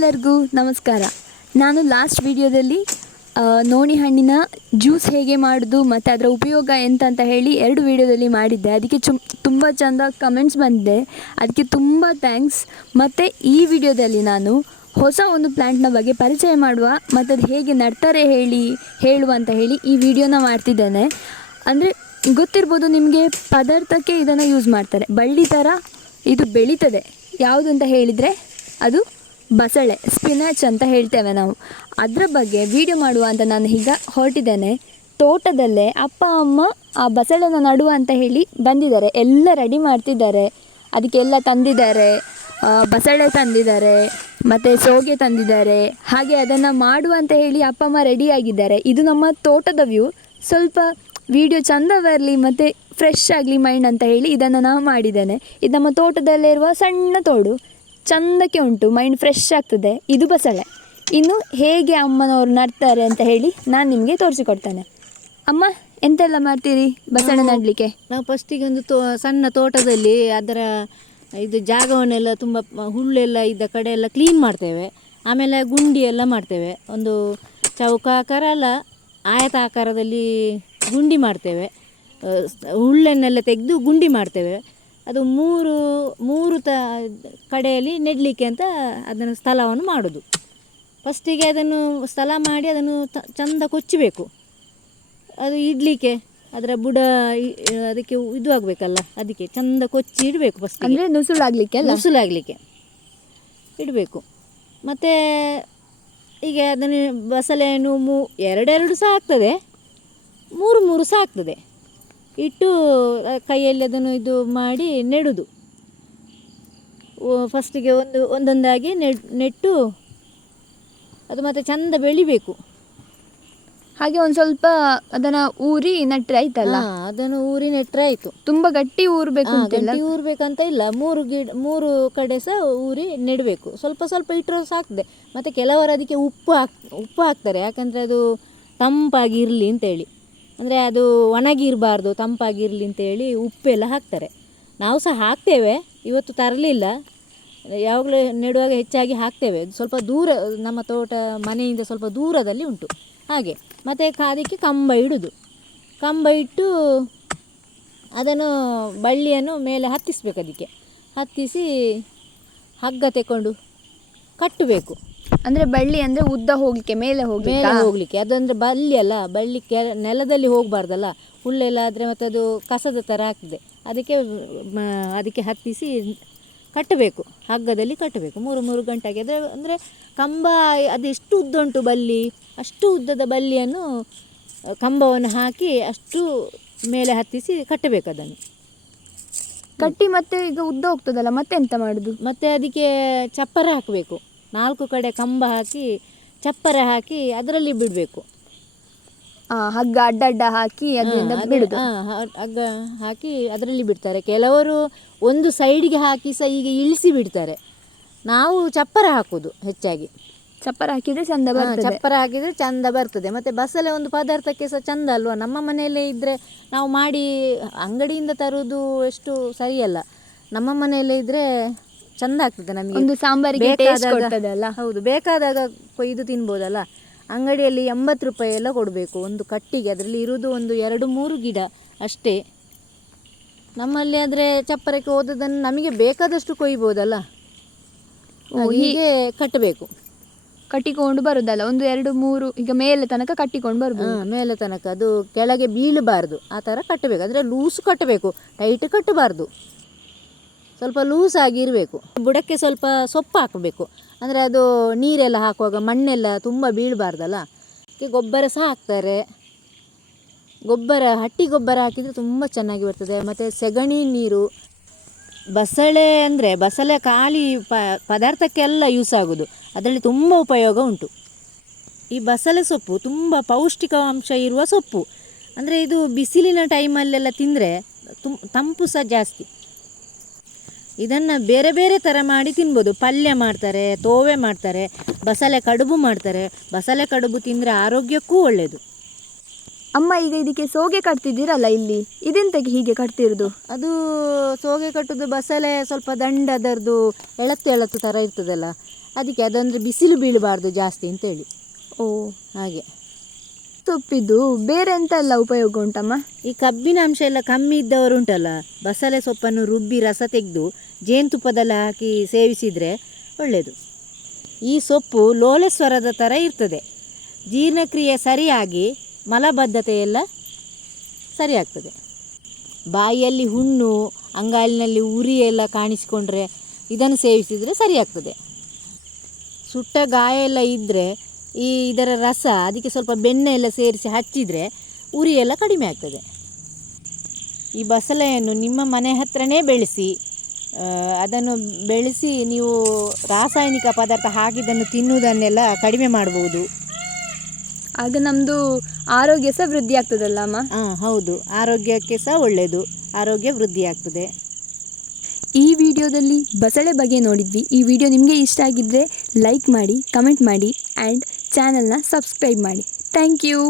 ಎಲ್ಲರಿಗೂ ನಮಸ್ಕಾರ. ನಾನು ಲಾಸ್ಟ್ ವಿಡಿಯೋದಲ್ಲಿ ನೋಣಿ ಹಣ್ಣಿನ ಜ್ಯೂಸ್ ಹೇಗೆ ಮಾಡೋದು ಮತ್ತು ಅದರ ಉಪಯೋಗ ಎಂತ ಅಂತ ಹೇಳಿ 2 ವಿಡಿಯೋದಲ್ಲಿ ಮಾಡಿದ್ದೆ. ಅದಕ್ಕೆ ತುಂಬ ಚೆಂದ ಕಮೆಂಟ್ಸ್ ಬಂದಿದೆ, ಅದಕ್ಕೆ ತುಂಬ ಥ್ಯಾಂಕ್ಸ್. ಮತ್ತು ಈ ವಿಡಿಯೋದಲ್ಲಿ ನಾನು ಹೊಸ ಒಂದು ಪ್ಲ್ಯಾಂಟ್ನ ಬಗ್ಗೆ ಪರಿಚಯ ಮಾಡುವ ಮತ್ತು ಅದು ಹೇಗೆ ನಡ್ತಾರೆ ಹೇಳುವ ಅಂತ ಹೇಳಿ ಈ ವಿಡಿಯೋನ ಮಾಡ್ತಿದ್ದೇನೆ. ಅಂದರೆ ಗೊತ್ತಿರ್ಬೋದು ನಿಮಗೆ, ಪದಾರ್ಥಕ್ಕೆ ಇದನ್ನು ಯೂಸ್ ಮಾಡ್ತಾರೆ. ಬಳ್ಳಿ ಥರ ಇದು ಬೆಳೀತದೆ. ಯಾವುದು ಅಂತ ಹೇಳಿದರೆ ಅದು ಬಸಳೆ, ಸ್ಪಿನಾಚ್ ಅಂತ ಹೇಳ್ತೇವೆ ನಾವು. ಅದರ ಬಗ್ಗೆ ವಿಡಿಯೋ ಮಾಡುವ ಅಂತ ನಾನು ಈಗ ಹೊರಟಿದ್ದೇನೆ. ತೋಟದಲ್ಲೇ ಅಪ್ಪ ಅಮ್ಮ ಆ ಬಸಳೆನ ನಡುವ ಅಂತ ಹೇಳಿ ಬಂದಿದ್ದಾರೆ. ಎಲ್ಲ ರೆಡಿ ಮಾಡ್ತಿದ್ದಾರೆ, ಅದಕ್ಕೆಲ್ಲ ತಂದಿದ್ದಾರೆ. ಬಸಳೆ ತಂದಿದ್ದಾರೆ ಮತ್ತು ಸೋಗೆ ತಂದಿದ್ದಾರೆ. ಹಾಗೆ ಅದನ್ನು ಮಾಡುವ ಅಂತ ಹೇಳಿ ಅಪ್ಪ ಅಮ್ಮ ರೆಡಿಯಾಗಿದ್ದಾರೆ. ಇದು ನಮ್ಮ ತೋಟದ ವ್ಯೂ. ಸ್ವಲ್ಪ ವಿಡಿಯೋ ಚೆಂದ ಬರಲಿ ಮತ್ತು ಫ್ರೆಶ್ ಆಗಲಿ ಮೈಂಡ್ ಅಂತ ಹೇಳಿ ಇದನ್ನು ನಾನು ಮಾಡಿದ್ದೇನೆ. ಇದು ನಮ್ಮ ತೋಟದಲ್ಲಿರುವ ಸಣ್ಣ ತೋಡು, ಚೆಂದಕ್ಕೆ ಉಂಟು, ಮೈಂಡ್ ಫ್ರೆಶ್ ಆಗ್ತದೆ. ಇದು ಬಸಳೆ. ಇನ್ನು ಹೇಗೆ ಅಮ್ಮನವರು ನಡ್ತಾರೆ ಅಂತ ಹೇಳಿ ನಾನು ನಿಮಗೆ ತೋರಿಸಿಕೊಡ್ತೇನೆ. ಅಮ್ಮ, ಎಂತೆಲ್ಲ ಮಾಡ್ತೀರಿ ಬಸಳೆ ನಡಲಿಕ್ಕೆ? ನಾವು ಫಸ್ಟಿಗೆ ಒಂದು ಸಣ್ಣ ತೋಟದಲ್ಲಿ ಅದರ ಇದು ಜಾಗವನ್ನೆಲ್ಲ ತುಂಬ ಹುಲ್ಲೆಲ್ಲ ಇದ್ದ ಕಡೆ ಎಲ್ಲ ಕ್ಲೀನ್ ಮಾಡ್ತೇವೆ. ಆಮೇಲೆ ಗುಂಡಿ ಎಲ್ಲ ಮಾಡ್ತೇವೆ. ಒಂದು ಚೌಕಾಕಾರ ಅಲ್ಲ, ಆಯತಾಕಾರದಲ್ಲಿ ಗುಂಡಿ ಮಾಡ್ತೇವೆ. ಹುಲ್ಲನ್ನೆಲ್ಲ ತೆಗೆದು ಗುಂಡಿ ಮಾಡ್ತೇವೆ. ಅದು ಮೂರು ಕಡೆಯಲ್ಲಿ ನೆಡಲಿಕ್ಕೆ ಅಂತ ಅದನ್ನು ಸ್ಥಳವನ್ನು ಮಾಡೋದು. ಫಸ್ಟಿಗೆ ಅದನ್ನು ಸ್ಥಳ ಮಾಡಿ ಅದನ್ನು ಚೆಂದ ಕೊಚ್ಚಬೇಕು. ಅದು ಇಡಲಿಕ್ಕೆ ಅದರ ಬುಡ ಅದಕ್ಕೆ ಇದು ಆಗಬೇಕಲ್ಲ, ಅದಕ್ಕೆ ಚೆಂದ ಕೊಚ್ಚಿ ಇಡಬೇಕು. ಫಸ್ಟ್ ಅಂದರೆ ನುಸುಳಾಗಲಿಕ್ಕೆ ಇಡಬೇಕು. ಮತ್ತು ಈಗ ಅದನ್ನು ಬಸಳೆಯನ್ನು ಎರಡು ಸಹ ಆಗ್ತದೆ, ಮೂರು ಸಹ ಆಗ್ತದೆ. ಇಟ್ಟು ಕೈಯಲ್ಲಿ ಅದನ್ನು ಇದು ಮಾಡಿ ನೆಡೋದು. ಫಸ್ಟಿಗೆ ಒಂದೊಂದಾಗಿ ನೆಟ್ಟು ಅದು ಮತ್ತು ಚೆಂದ ಬೆಳಿಬೇಕು. ಹಾಗೆ ಒಂದು ಸ್ವಲ್ಪ ಅದನ್ನು ಊರಿ ನೆಟ್ಟರೆ ಆಯ್ತಲ್ಲ? ಅದನ್ನು ಊರಿ ನೆಟ್ಟರೆ ಆಯಿತು. ತುಂಬ ಗಟ್ಟಿ ಊರಬೇಕು ಗಟ್ಟಿ ಊರಬೇಕಂತ ಇಲ್ಲ, ಮೂರು ಕಡೆ ಸಹ ಊರಿ ನೆಡಬೇಕು. ಸ್ವಲ್ಪ ಸ್ವಲ್ಪ ಇಟ್ಟರೂ ಸಾಕ್ತದೆ. ಮತ್ತು ಕೆಲವರು ಅದಕ್ಕೆ ಉಪ್ಪು ಹಾಕ್ತಾರೆ, ಯಾಕಂದರೆ ಅದು ತಂಪಾಗಿ ಇರಲಿ ಅಂತೇಳಿ. ಅಂದರೆ ಅದು ಒಣಗಿರಬಾರ್ದು, ತಂಪಾಗಿರಲಿ ಅಂತೇಳಿ ಉಪ್ಪೆಲ್ಲ ಹಾಕ್ತಾರೆ. ನಾವು ಸಹ ಹಾಕ್ತೇವೆ. ಇವತ್ತು ತರಲಿಲ್ಲ, ಯಾವಾಗಲೂ ನೆಡುವಾಗ ಹೆಚ್ಚಾಗಿ ಹಾಕ್ತೇವೆ. ಸ್ವಲ್ಪ ದೂರ, ನಮ್ಮ ತೋಟ ಮನೆಯಿಂದ ಸ್ವಲ್ಪ ದೂರದಲ್ಲಿ ಉಂಟು ಹಾಗೆ. ಮತ್ತು ಅದಕ್ಕೆ ಕಂಬ ಇಡೋದು. ಕಂಬ ಇಟ್ಟು ಅದನ್ನು ಬಳ್ಳಿಯನ್ನು ಮೇಲೆ ಹತ್ತಿಸ್ಬೇಕು. ಅದಕ್ಕೆ ಹತ್ತಿಸಿ ಹಗ್ಗ ತೆಕ್ಕೊಂಡು ಕಟ್ಟಬೇಕು. ಅಂದರೆ ಬಳ್ಳಿ ಅಂದರೆ ಉದ್ದ ಹೋಗಲಿಕ್ಕೆ, ಮೇಲೆ ಹೋಗಲಿಕ್ಕೆ. ಅದಂದರೆ ಬಳ್ಳಿ ಅಲ್ಲ, ಬಳ್ಳಿ ನೆಲದಲ್ಲಿ ಹೋಗಬಾರ್ದಲ್ಲ, ಹುಲ್ಲೆಲ್ಲ ಆದರೆ ಮತ್ತು ಅದು ಕಸದ ಥರ ಆಗ್ತದೆ. ಅದಕ್ಕೆ ಹತ್ತಿಸಿ ಕಟ್ಟಬೇಕು, ಹಗ್ಗದಲ್ಲಿ ಕಟ್ಟಬೇಕು. 3 ಗಂಟೆಗೆ. ಅಂದರೆ ಕಂಬ ಅದು ಎಷ್ಟು ಉದ್ದ ಉಂಟು ಬಳ್ಳಿ, ಅಷ್ಟು ಉದ್ದದ ಬಳ್ಳಿಯನ್ನು ಕಂಬವನ್ನು ಹಾಕಿ ಅಷ್ಟು ಮೇಲೆ ಹತ್ತಿಸಿ ಕಟ್ಟಬೇಕು. ಅದನ್ನು ಕಟ್ಟಿ ಮತ್ತೆ ಈಗ ಉದ್ದ ಹೋಗ್ತದಲ್ಲ, ಮತ್ತೆ ಎಂತ ಮಾಡೋದು? ಮತ್ತು ಅದಕ್ಕೆ ಚಪ್ಪರ ಹಾಕಬೇಕು. 4 ಕಡೆ ಕಂಬ ಹಾಕಿ ಚಪ್ಪರ ಹಾಕಿ ಅದರಲ್ಲಿ ಬಿಡಬೇಕು. ಹಗ್ಗ ಅಡ್ಡ ಹಾಕಿ ಅದರಿಂದ ಬಿಡುದು. ಹಗ್ಗ ಹಾಕಿ ಅದರಲ್ಲಿ ಬಿಡ್ತಾರೆ. ಕೆಲವರು ಒಂದು ಸೈಡಿಗೆ ಹಾಕಿ ಸಹ ಈಗ ಇಳಿಸಿ ಬಿಡ್ತಾರೆ. ನಾವು ಚಪ್ಪರ ಹಾಕೋದು ಹೆಚ್ಚಾಗಿ. ಚಪ್ಪರ ಹಾಕಿದರೆ ಚಂದ ಬರ್ತದೆ. ಚಪ್ಪರ ಹಾಕಿದರೆ ಚಂದ ಬರ್ತದೆ. ಮತ್ತು ಬಸಳೆ ಒಂದು ಪದಾರ್ಥಕ್ಕೆ ಸಹ ಚಂದ ಅಲ್ವಾ? ನಮ್ಮ ಮನೆಯಲ್ಲೇ ಇದ್ದರೆ ನಾವು ಮಾಡಿ ಅಂಗಡಿಯಿಂದ ತರುವುದು ಎಷ್ಟು ಸರಿಯಲ್ಲ. ನಮ್ಮ ಮನೆಯಲ್ಲೇ ಇದ್ದರೆ ಚಂದ ಆಗ್ತದೆ ನಮಗೆ. ಒಂದು ಸಾಂಬಾರಿಗೆ ಬೇಕಾದಾಗ. ಹೌದು, ಬೇಕಾದಾಗ ಕೊಯ್ದು ತಿನ್ಬೋದಲ್ಲ. ಅಂಗಡಿಯಲ್ಲಿ 80 ರೂಪಾಯಿ ಎಲ್ಲ ಕೊಡಬೇಕು ಒಂದು ಕಟ್ಟಿಗೆ. ಅದರಲ್ಲಿ ಇರುವುದು ಒಂದು 2-3 ಗಿಡ ಅಷ್ಟೇ. ನಮ್ಮಲ್ಲಿ ಆದರೆ ಚಪ್ಪರಕ್ಕೆ ಹೋದದನ್ನು ನಮಗೆ ಬೇಕಾದಷ್ಟು ಕೊಯ್ಬೋದಲ್ಲ. ಹೀಗೆ ಕಟ್ಟಬೇಕು. ಕಟ್ಟಿಕೊಂಡು ಬರುದಲ್ಲ, 1-2-3 ಈಗ ಮೇಲೆ ತನಕ ಕಟ್ಟಿಕೊಂಡು ಬರ್ಬೋದು. ಮೇಲೆ ತನಕ ಅದು ಕೆಳಗೆ ಬೀಳಬಾರ್ದು, ಆ ಥರ ಕಟ್ಟಬೇಕು. ಅಂದರೆ ಲೂಸು ಕಟ್ಟಬೇಕು, ಟೈಟ್ ಕಟ್ಟಬಾರ್ದು. ಸ್ವಲ್ಪ ಲೂಸ್ ಆಗಿ ಇರಬೇಕು. ಬುಡಕ್ಕೆ ಸ್ವಲ್ಪ ಸೊಪ್ಪು ಹಾಕಬೇಕು. ಅಂದರೆ ಅದು ನೀರೆಲ್ಲ ಹಾಕುವಾಗ ಮಣ್ಣೆಲ್ಲ ತುಂಬ ಬೀಳಬಾರ್ದಲ್ಲ. ಅದಕ್ಕೆ ಗೊಬ್ಬರ ಸಹ ಹಾಕ್ತಾರೆ. ಹಟ್ಟಿ ಗೊಬ್ಬರ ಹಾಕಿದರೆ ತುಂಬ ಚೆನ್ನಾಗಿ ಬರ್ತದೆ. ಮತ್ತು ಸೆಗಣಿ ನೀರು. ಬಸಳೆ ಖಾಲಿ ಪದಾರ್ಥಕ್ಕೆಲ್ಲ ಯೂಸ್ ಆಗೋದು. ಅದರಲ್ಲಿ ತುಂಬ ಉಪಯೋಗ ಉಂಟು. ಈ ಬಸಳೆ ಸೊಪ್ಪು ತುಂಬ ಪೌಷ್ಟಿಕಾಂಶ ಇರುವ ಸೊಪ್ಪು. ಅಂದರೆ ಇದು ಬಿಸಿಲಿನ ಟೈಮಲ್ಲೆಲ್ಲ ತಿಂದರೆ ತಂಪು ಸಹ ಜಾಸ್ತಿ. ಇದನ್ನು ಬೇರೆ ಬೇರೆ ಥರ ಮಾಡಿ ತಿನ್ಬೋದು. ಪಲ್ಯ ಮಾಡ್ತಾರೆ, ತೋವೆ ಮಾಡ್ತಾರೆ, ಬಸಳೆ ಕಡುಬು ಮಾಡ್ತಾರೆ. ಬಸಳೆ ಕಡುಬು ತಿಂದರೆ ಆರೋಗ್ಯಕ್ಕೂ ಒಳ್ಳೆಯದು. ಅಮ್ಮ, ಈಗ ಇದಕ್ಕೆ ಸೋಗೆ ಕಟ್ತಿದ್ದೀರಲ್ಲ ಇಲ್ಲಿ, ಇದೆಂತಕ್ಕೆ ಹೀಗೆ ಕಟ್ತಿರೋದು? ಅದು ಸೋಗೆ ಕಟ್ಟೋದು, ಬಸಳೆ ಸ್ವಲ್ಪ ದಂಡ ಅದರದ್ದು ಎಳತ್ತು ಥರ ಇರ್ತದಲ್ಲ, ಅದಕ್ಕೆ ಅದಂದರೆ ಬಿಸಿಲು ಬೀಳಬಾರ್ದು ಜಾಸ್ತಿ ಅಂತೇಳಿ. ಓ, ಹಾಗೆ ಸೊಪ್ಪಿದ್ದು ಬೇರೆ ಎಂತ ಎಲ್ಲ ಉಪಯೋಗ ಉಂಟಮ್ಮ? ಈ ಕಬ್ಬಿನ ಅಂಶ ಎಲ್ಲ ಕಮ್ಮಿ ಇದ್ದವರು ಉಂಟಲ್ಲ, ಬಸಳೆ ಸೊಪ್ಪನ್ನು ರುಬ್ಬಿ ರಸ ತೆಗೆದು ಜೇನುತುಪ್ಪದಲ್ಲಿ ಹಾಕಿ ಸೇವಿಸಿದರೆ ಒಳ್ಳೆಯದು. ಈ ಸೊಪ್ಪು ಲೋಳೆ ಸ್ವರದ ಥರ ಇರ್ತದೆ. ಜೀರ್ಣಕ್ರಿಯೆ ಸರಿಯಾಗಿ ಮಲಬದ್ಧತೆ ಎಲ್ಲ ಸರಿಯಾಗ್ತದೆ. ಬಾಯಿಯಲ್ಲಿ ಹುಣ್ಣು, ಅಂಗಾಲಿನಲ್ಲಿ ಉರಿ ಎಲ್ಲ ಕಾಣಿಸಿಕೊಂಡ್ರೆ ಇದನ್ನು ಸೇವಿಸಿದರೆ ಸರಿಯಾಗ್ತದೆ. ಸುಟ್ಟ ಗಾಯ ಎಲ್ಲ ಇದ್ದರೆ ಇದರ ರಸ ಅದಕ್ಕೆ ಸ್ವಲ್ಪ ಬೆಣ್ಣೆ ಎಲ್ಲ ಸೇರಿಸಿ ಹಚ್ಚಿದರೆ ಉರಿ ಎಲ್ಲ ಕಡಿಮೆ ಆಗ್ತದೆ. ಈ ಬಸಳೆಯನ್ನು ನಿಮ್ಮ ಮನೆ ಹತ್ರನೇ ಬೆಳೆಸಿ, ಅದನ್ನು ಬೆಳೆಸಿ ನೀವು ರಾಸಾಯನಿಕ ಪದಾರ್ಥ ಹಾಕಿದ್ದನ್ನು ತಿನ್ನುವುದನ್ನೆಲ್ಲ ಕಡಿಮೆ ಮಾಡ್ಬೋದು. ಆಗ ನಮ್ಮದು ಆರೋಗ್ಯ ಸಹ ವೃದ್ಧಿ ಆಗ್ತದಲ್ಲ ಅಮ್ಮ? ಹೌದು, ಆರೋಗ್ಯಕ್ಕೆ ಸಹ ಒಳ್ಳೆಯದು, ಆರೋಗ್ಯ ವೃದ್ಧಿ ಆಗ್ತದೆ. ಈ ವಿಡಿಯೋದಲ್ಲಿ ಬಸಳೆ ಬಗ್ಗೆ ನೋಡಿದ್ವಿ. ಈ ವಿಡಿಯೋ ನಿಮಗೆ ಇಷ್ಟ ಆಗಿದ್ದರೆ ಲೈಕ್ ಮಾಡಿ, ಕಮೆಂಟ್ ಮಾಡಿ ಆ್ಯಂಡ್ ಚಾನಲ್ನ ಸಬ್ಸ್ಕ್ರೈಬ್ ಮಾಡಿ. Thank you.